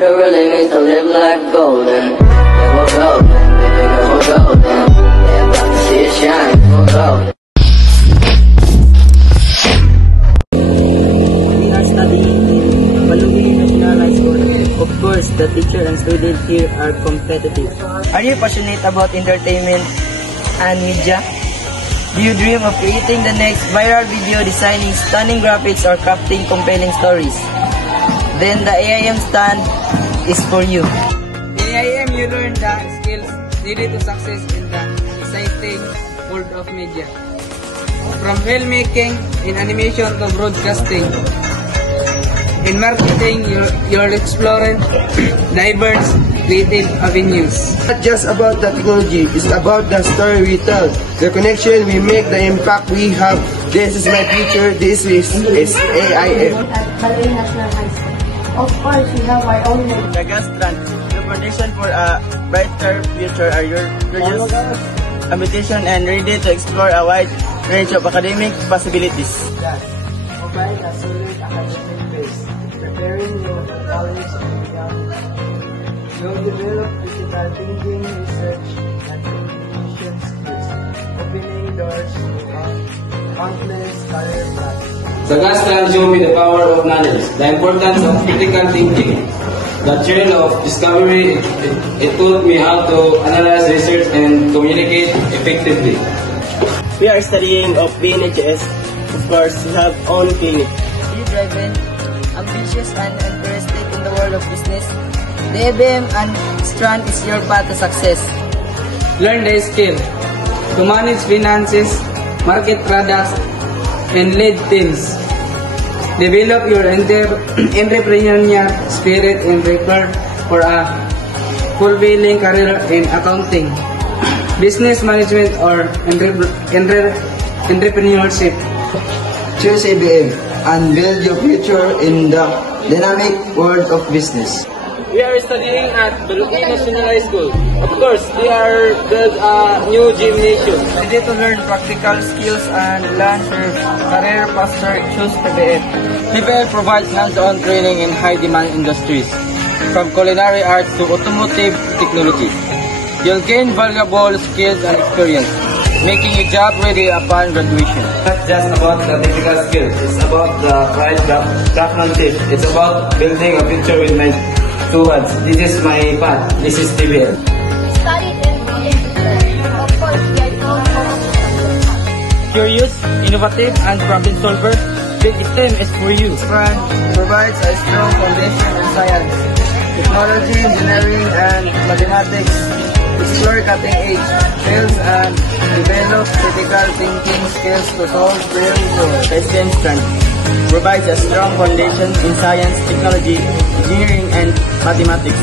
whatever they mean to live life golden. Yeah, we're golden, baby girl, we're golden. Yeah, about to see it shine, we're golden. We are studying Balugin National High School. Of course, the teacher and students here are competitive. Are you passionate about entertainment and media? Do you dream of creating the next viral video, designing stunning graphics, or crafting compelling stories? Then the AIM stand is for you. In AIM, you learn the skills needed to success in the exciting world of media. From filmmaking, in animation to broadcasting. In marketing, you're exploring diverse creative avenues. Not just about the technology, it's about the story we tell, the connection we make, the impact we have. This is my future, this is AIM. At Balugin National High School. Of course, we have our own The Gastran, your foundation for a brighter future are your courageous ambition and ready to explore a wide range of academic possibilities. Provide a solid academic base, preparing you for college and beyond. You'll develop critical thinking, research, and communication skills, opening doors to countless career paths. The Gastran show me the power of knowledge, the importance of critical thinking, the thrill of discovery. It taught me how to analyze research and communicate effectively. We are studying of BNHS. Of course, we have own clinic. You driven, ambitious and interested in the world of business? The ABM and Strand is your path to success. Learn the skill to manage finances, market products, and lead teams. Develop your entrepreneurial spirit and prepare for a fulfilling career in accounting, business management, or entrepreneurship. Choose ABM and build your future in the dynamic world of business. We are studying at Balugin National High School. Of course, we are built a new gymnasium. Ready to learn practical skills and learn your career faster. Choose PBL. PBL provides hands-on training in high-demand industries, from culinary arts to automotive technology. You'll gain valuable skills and experience, making you job-ready upon graduation. Not just about the technical skills, it's about the quiet craftsmanship. It's about building a future with my two hands. This is my path. This is TBL. studied in building. Of course, we are known for Curious, innovative, and problem solver, Big STEM is for you. Strand provides a strong foundation in science, technology, engineering, and mathematics. Explore cutting-edge fields and develop critical thinking skills to solve real world. The STEM Strand provides a strong foundation in science, technology, engineering, and mathematics.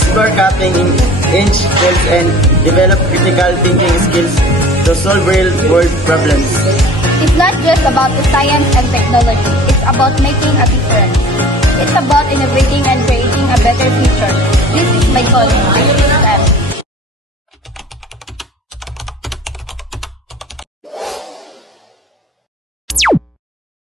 Explore cutting-edge fields and develop critical thinking skills to solve real-world problems. It's not just about the science and technology. It's about making a difference. It's about innovating and creating a better future. This is my calling.